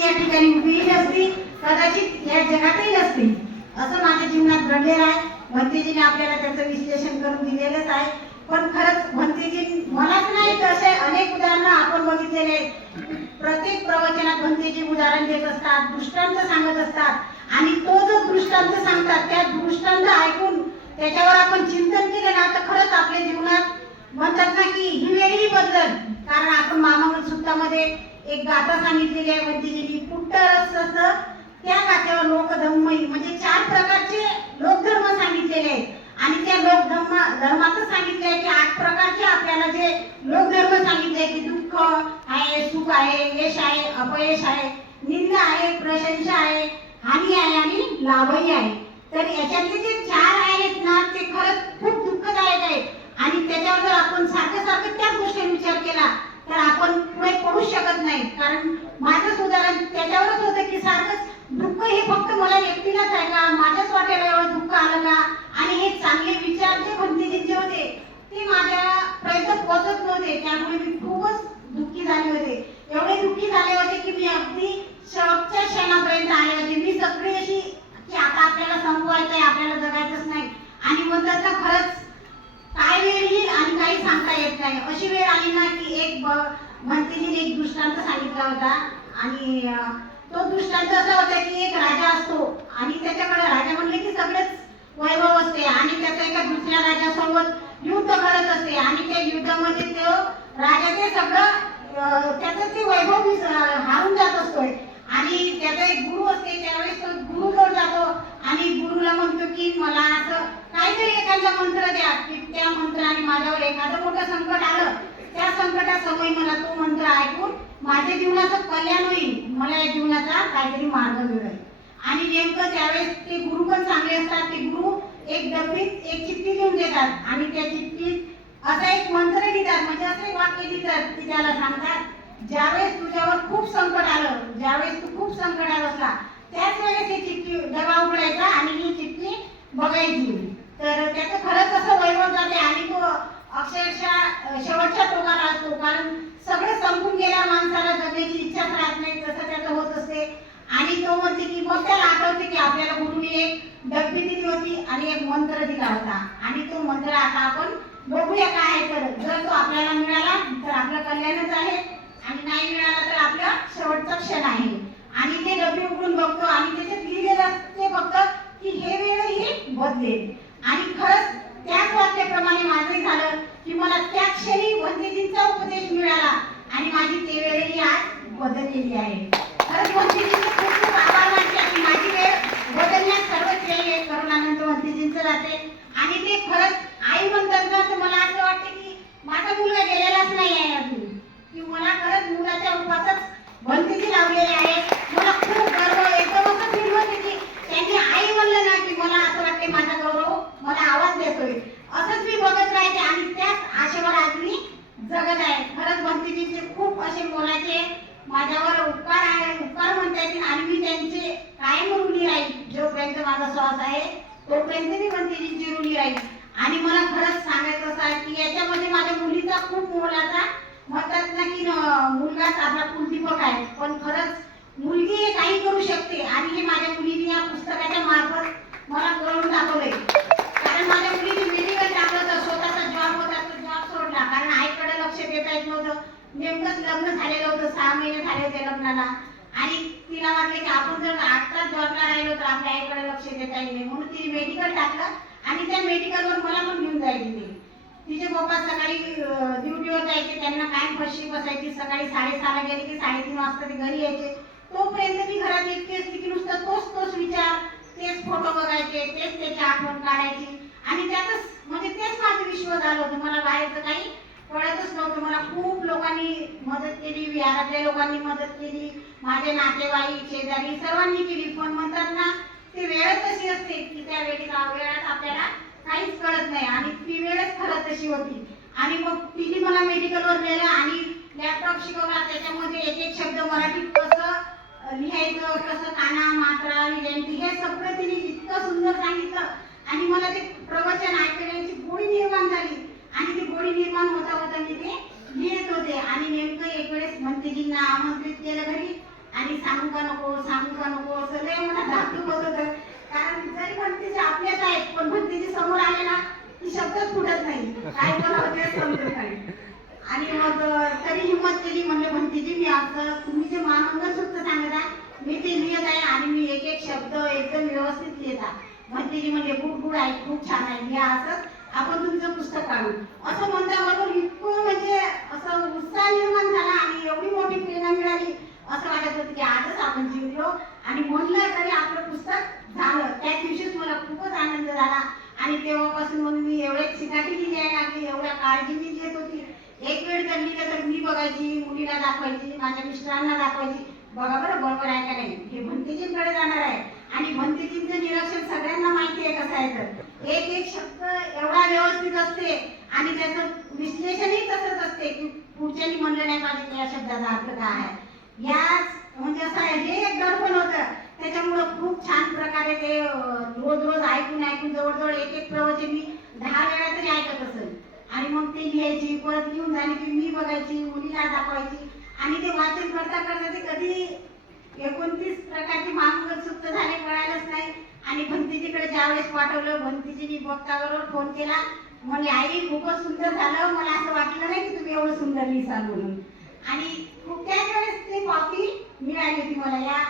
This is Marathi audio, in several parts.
या ठिकाणी उभी नसती कदाचित या जगातही नसती. असं माझ्या जीवनात घडलेलं आहे. भंतेजीने आपल्याला त्याचं विश्लेषण करून दिलेलंच आहे. पण खरंच भंतेजी मलाच नाही तर असे अनेक उदाहरणं आपण बघितलेले आहेत. प्रत्येक प्रवचनात भंतेजी उदाहरण देत असतात दृष्टांत सांगत असतात. आणि तो जो दृष्टांत सांगतात त्या दृष्टांत ऐकून त्याच्यावर आपण चिंतन केलं ना तर खरंच आपल्या जीवनात म्हणतात ना की ही वेळही बदल. कारण आपण मामा सुद्धा मध्ये एक गाथा सांगितलेली आहे भंतेजींनी पुट्ट रस त्या गाथ्यावर लोकधर्म म्हणजे चार प्रकारचे लोकधर्म सांगितलेले आहेत. आणि त्या लोकधर्म धर्माचं सांगितले आहे की आठ प्रकारचे आपल्याला जे लोकधर्म सांगितले की दुःख आहे सुख आहे यश आहे अपयश आहे निंदा आहे प्रशंसा आहे हानी आहे आणि लाभही आहे. तर याच्यातले जे चार आहेत ना ते खरंच खूप दुःखदायक आहेत. आणि ते जर आपण सारखं सारखं त्याच गोष्टीवर विचार केला तर आपण पुढे पडू शकत नाही कारण माझंच उदाहरण त्याच्यावरच होतं की सारखंच दुःख हे फक्त मला एकटीलाच आहे का माझ्याच वाट्याला एवढं दुःख आलं का आणि हे चांगले विचार जे भंतेजींचे होते ते माझ्यापर्यंत पोहोचत नव्हते त्यामुळे मी खूपच दुःखी झाले होते एवढे दुःखी झाले होते की मी अगदी शेवटच्या क्षणापर्यंत आले होते मी सगळी अशी की आता आपल्याला संपवायचं आहे आपल्याला जगायचंच नाही आणि म्हणतात ना खरंच काय वेळ येईल आणि काही सांगता येत नाही अशी वेळ आली ना की एक ब- भंतेजीने एक दृष्टांत सांगितला होता आणि तो दृष्टांत असा होता की एक राजा असतो आणि त्याच्याकडे राजा म्हणले की सगळेच वैभव असते आणि त्याचा एका दुसऱ्या राजासोबत युद्ध करत असते आणि त्या युद्धामध्ये तो राजा ते सगळं त्याचं ते वैभव हारून जात असतोय. आणि त्याचा एक गुरु असते त्यावेळेस तो गुरुजवळ जातो आणि गुरुला म्हणतो की मला असं काहीतरी एखादा मंत्र द्या. की त्या मंत्राने माझ्यावर एखादं मोठं संकट आलं त्या संकटासमयी मला तो मंत्र ऐकून माझ्या जीवनाचं कल्याण होईल. मला या जीवनाचा काहीतरी मार्ग मिळेल. आणि नेमकं त्यावेळेस ते गुरु पण चांगले असतात. ते गुरु एक डब्बीत एक चिठ्ठी लिहून देतात. आणि त्या चिठ्ठीत असा एक मंत्र लिहितात म्हणजे असं एक वाक्य लिहितात की त्याला सांगतात ज्यावेळेस तुझ्यावर खूप संकट आलं ज्यावेळेस तू खूप संकटात असला त्याच वेळेस ही चिठ्ठी डबा उघडायचा आणि ही चिठ्ठी बघायची. तर त्याचं खरंच असं वैभव जाते आणि तो अक्षरशः शेवटच्या टोकाला असतो. कारण सगळं संपून गेल्या माणसाला जगण्याची इच्छाच राहत नाही. तसं त्याचं होत असते. आणि तो म्हणते की मग त्याला आठवते की आपल्याला गुरुने एक डब्बी दिली होती आणि एक मंत्र दिला होता. आणि तो मंत्र आता आपण बघूया काय आहे तर. जर तो आपल्याला मिळाला तर आपलं कल्याणच आहे. आणि नाही मिळाला तर आपलं शेवटचा क्षण आहे. आणि ते डबी उघडून बघतो. आणि त्याच्यात लिहिलेलं ते बघतं की हे वेळ हे बदलेल. आणि खरंच त्याच वाक्याप्रमाणे माझंही झालं की मला त्या क्षणी भंतेजींचा उपदेश मिळाला आणि माझी ते वेळही आज बदललेली आहे. खरंच भंतेजींचे खूप खूप आभार मानते आणि माझी वेळ बदलण्यात सर्व श्रेय करुणानंद भंतेजींचं जाते आणि ते खरंच आई म्हणतात ना तर मला असं वाटतं की माझा मुलगा गेलेलाच नाही आहे अजून. की मला खरंच मुलाच्या रूपातच भंतेजी लावलेले आहे मला खूप गर्व एकदम असं फील होते की त्यांनी आई म्हणलं ना की मला असं वाटते माझा गौरव मला आवाज देतोय असंच मी बघत राहते आणि त्याच आशेवर आज मी जगत आहे खरंच भंतेजींचे खूप असे मोलाचे माझ्यावर उपकार आहे उपकार म्हणता येतील आणि मी त्यांचे कायम ऋणी राहील जोपर्यंत माझा श्वास आहे तोपर्यंत मी भंतेजींची राहील आणि मला खरंच सांगायचं असं आहे की याच्यामध्ये माझ्या मुलीचा खूप मोलाचा म्हणतात ना की मुलगाच आपला कुलदीपक आहे. पण खरंच मुलगी हे काही करू शकते. आणि हे माझ्या मुलीने या पुस्तकाच्या मार्फत मला कळून दाखवलंय. कारण माझ्या मुलीने मेडिकल टाकलं होतं स्वतःचा जॉब होता तो जॉब सोडला. कारण आईकडे लक्ष देता येत नव्हतं. नेमकंच लग्न झालेलं होतं सहा महिने झाले होते लग्नाला. आणि तिला वाटले की आपण जर आत्ताच जॉबला राहिलो तर आपल्या आईकडे लक्ष देता येईल म्हणून तिने मेडिकल टाकलं आणि त्या मेडिकलवर मला पण घेऊन जायची ती तिचे पप्पा सकाळी ड्युटीवर जायचे त्यांना कायम फशी बसायची सकाळी साडेसहाला गेले की साडेतीन वाजता ते घरी यायचे. तोपर्यंत मी घरात एकटी असते की नुसतं तोच तोच विचार तेच फोटो बघायचे तेच त्याची आठवण काढायची. आणि त्यातच म्हणजे तेच माझं विश्व झालं होतं. मला बाहेरचं काही कळतच नव्हतं. मला खूप लोकांनी मदत केली विहारातल्या लोकांनी मदत केली माझे नातेवाईक शेजारी सर्वांनी केली. पण म्हणतात ना ती वेळच अशी असते? की त्या वेळेला वेळात आपल्याला काहीच कळत नाही. आणि ती वेळच खरं तशी होती. आणि मग तिने मला मेडिकलवर नेलं आणि लॅपटॉप शिकवला. त्याच्यामध्ये एक एक शब्द मराठीत कसं लिहायचं कसं काना मात्रा विजयंती हे सगळं तिने इतकं सुंदर सांगितलं. आणि मला ते प्रवचन ऐकण्याची गोडी निर्माण झाली. ती निर्माण होता होता मी ते लिहित होते. आणि नेमकं एक वेळेस मंत्रीजींना आमंत्रित केलं घरी. आणि सांगू का नको सांगू का नको असं लय मला धाकधूक होत होतं. कारण जरी भंतीचे आपल्याच आहेत पण भंतीचे समोर आले ना की शब्दच फुटत नाही. काय बोलावं तेच समजत नाही. आणि मग तरी हिंमत केली. म्हणलं भंतीजी मी असं तुम्ही जे महामंगलसूत्र सांगत आहे मी ते लिहित आहे आणि मी एक एक शब्द एकदम व्यवस्थित लिहित आहे. भंतीजी म्हणजे खूप गुड आहे खूप छान आहे. लिहा असं. आपण तुमचं असं म्हणता इतकं म्हणजे असं उत्साह निर्माण झाला आणि एवढी मोठी प्रेरणा मिळाली. असं वाटत होतं की आजच आपण जिंकलो. आणि म्हणलं तरी आपलं पुस्तक झालं. त्या दिवशीच मला खूपच आनंद झाला. आणि तेव्हापासून मग मी एवढे चिकाटी लिहायला लागली एवढ्या काळजीने लिहित होती. एक वेळ जर लिहिलं तर मी बघायची मुलीला दाखवायची माझ्या मिस्टरांना दाखवायची. बघा बरं बरोबर आहे का नाही? हे भंतेजींकडे जाणार आहे. आणि भंतेजींचं निरीक्षण सगळ्यांना माहिती आहे कसं आहे तर. एक एक शब्द एवढा व्यवस्थित असते आणि त्याचं विश्लेषणही तसंच असते की पुढच्यानी म्हणलं नाही पाहिजे या शब्दाचा अर्थ काय आहे. याच म्हणजे असं आहे हे एक दर्पण होतं. त्याच्यामुळं खूप छान प्रकारे ते रोज रोज ऐकून ऐकून जवळजवळ एक एक प्रवचन मी दहा वेळा तरी ऐकत असेल. आणि मग ते लिहायची परत लिहून झाली की मी बघायची मुलीला दाखवायची. आणि ते वाचन करता करता ते कधी एकोणतीस प्रकारची मागणी झाले कळालंच नाही आणि भंतीजीकडे ज्यावेळेस पाठवलं भंतीजीनी बघतावर फोन केला. म्हणले आई खूपच सुंदर झालं. मला असं वाटलं नाही की तुम्ही एवढं सुंदर लिहिसाल म्हणून. आणि खूप त्याच वेळेस ते पावती मिळाली होती मला या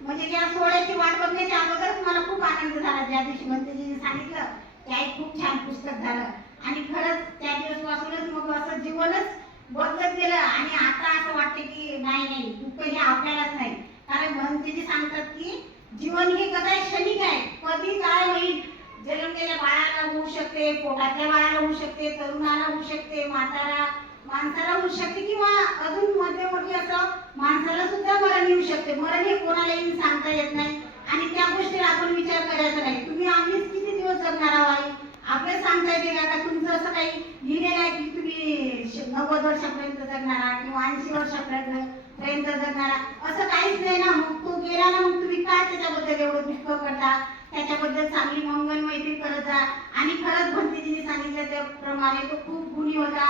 म्हणजे या सोहळ्याची वाट बघण्याच्या अगोदरच मला खूप आनंद झाला. ज्या दिवशी भंतीजीने सांगितलं की आई खूप छान पुस्तक झालं. आणि खरंच त्या दिवसपासूनच मग असं जीवनच बदलत गेलं. आणि आता असं वाटतं की नाही नाही दुःख हे आपल्यालाच नाही. कारण भंतीजी सांगतात की जीवन हे कसं आहे क्षणिक आहे. कधी काय होईल? जन्मलेल्या बाळाला होऊ शकते पोटातल्या बाळाला होऊ शकते तरुणाला होऊ शकते म्हातारा माणसाला होऊ शकते किंवा अजून मध्यवर्ती असं माणसाला सुद्धा मरण येऊ शकते. मरण हे कोणाला येऊन सांगता येत नाही. आणि त्या गोष्टीला आपण विचार करायचा नाही. तुम्ही आम्हीच किती दिवस जगणार आहोत आपलं सांगता येते का? तुमचं असं काही लिहिलेलं आहे की तुम्ही नव्वद वर्षापर्यंत जगणारा किंवा ऐंशी वर्षापर्यंत पर्यंत असं काहीच नाही ना. मग तो गेला ना मग तुम्ही काय त्याच्याबद्दल एवढं दुःख करता? त्याच्याबद्दल चांगली मंगल मैत्री करत जा. आणि खरंच भंतीजीने सांगितलं त्याप्रमाणे तो खूप गुणी होता.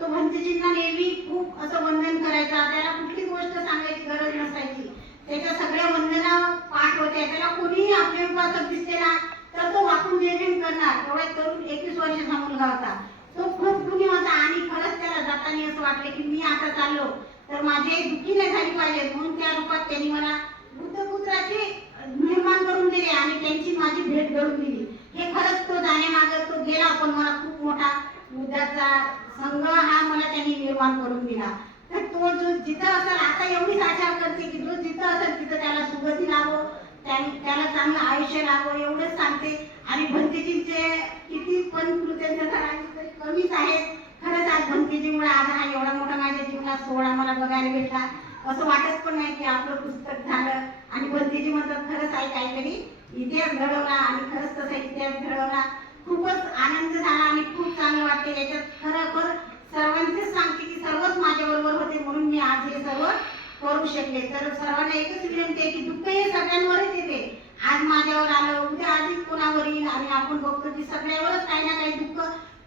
तो भंतीजींना नेहमी खूप असं वंदन करायचा. त्याला कुठलीच गोष्ट सांगायची गरज नसायची त्याच्या सगळ्या वंदना पाठ होत्या त्याला कोणीही आपले उपासक दिसले ना तर तो वाकून निर्णय करणार एवढा तरुण एकवीस वर्षाचा मुलगा होता तो खूप गुणी होता आणि खरंच त्याला जाताना असं वाटलं की मी आता चाललो तर माझी दुःखी नाही झाली पाहिजे म्हणून त्या रूपात त्यांनी मला बुद्धपुत्राचे निर्माण करून दिले आणि त्यांची माझी भेट घडून दिली हे खरंच तो जाण्यामागं तो गेला पण मला खूप उद्याचा संघ हा मला त्यांनी निर्माण करून दिला. तर तो जो जिथं असेल आता एवढीच आशा करते की जो जिथं असेल तिथं त्याला सुगती लाभो त्या- त्याला चांगलं आयुष्य लाभो एवढंच सांगते. आणि भंतेजींचे किती पण कृतज्ञता तरी कमीच आहेत खरंच आज भंतेजीमुळे आज हा एवढा मोठा माझ्या जीवनात सोहळा मला बघायला भेटला. असं वाटत पण नाही की आपलं पुस्तक झालं. आणि भंतेजी म्हणतात खरंच आहे काहीतरी इतिहास घडवला आणि खरंच तसा इतिहास घडवला. खूपच आनंद झाला आणि खूप चांगलं वाटते याच्यात खरोखर सर्वांचेच सांगते की सर्वच माझ्या बरोबर होते म्हणून मी आज हे सर्व करू शकले तर सर्वांना एकच विनंती आहे की दुःख हे सगळ्यांवरच येते. आज माझ्यावर आलं उद्या आधी कोणावर येईल आणि आपण बघतो की सगळ्यावरच काही ना काही दुःख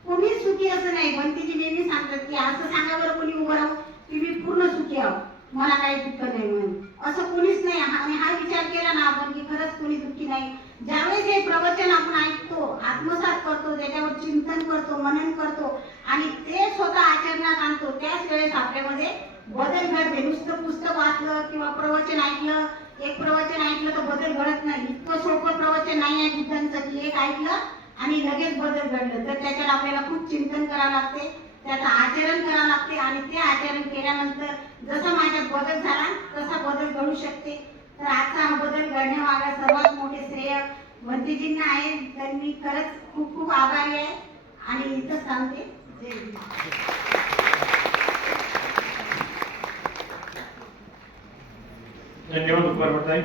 कोणीच सुखी असं नाही. भंतीजी नेहमी सांगतात की असं सांगा बरं कोणी उभं राहू की मी पूर्ण सुखी आहो मला काही दुःख नाही म्हणून. असं कोणीच नाही. आणि हा विचार केला ना आपण की खरंच कोणी दुःखी नाही. ज्यावेळेस हे प्रवचन आपण ऐकतो आत्मसात करतो त्याच्यावर चिंतन करतो मनन करतो आणि ते स्वतः आचरणात आणतो त्याच वेळेस आपल्यामध्ये बदल घडते. नुसतं पुस्तक वाचलं किंवा प्रवचन ऐकलं एक प्रवचन ऐकलं तर बदल घडत नाही. इतकं सोपं प्रवचन नाही आहे बुद्धांचं की एक ऐकलं आणि लगेच बदल घडलं. तर त्याच्यावर आपल्याला खूप चिंतन करावं लागते. त्याचं आचरण करावं लागते आणि ते आचरण केल्यानंतर जसा माझ्यात बदल झाला तसा बदल घडू शकते. तर आजचा हा बदल घडण्यामागे सर्वात मोठे श्रेय वंतीजींना आहे. तर मी खरंच खूप खूप आभारी आहे आणि इथंच सांगते. जय भीम. धन्यवाद उपकारताई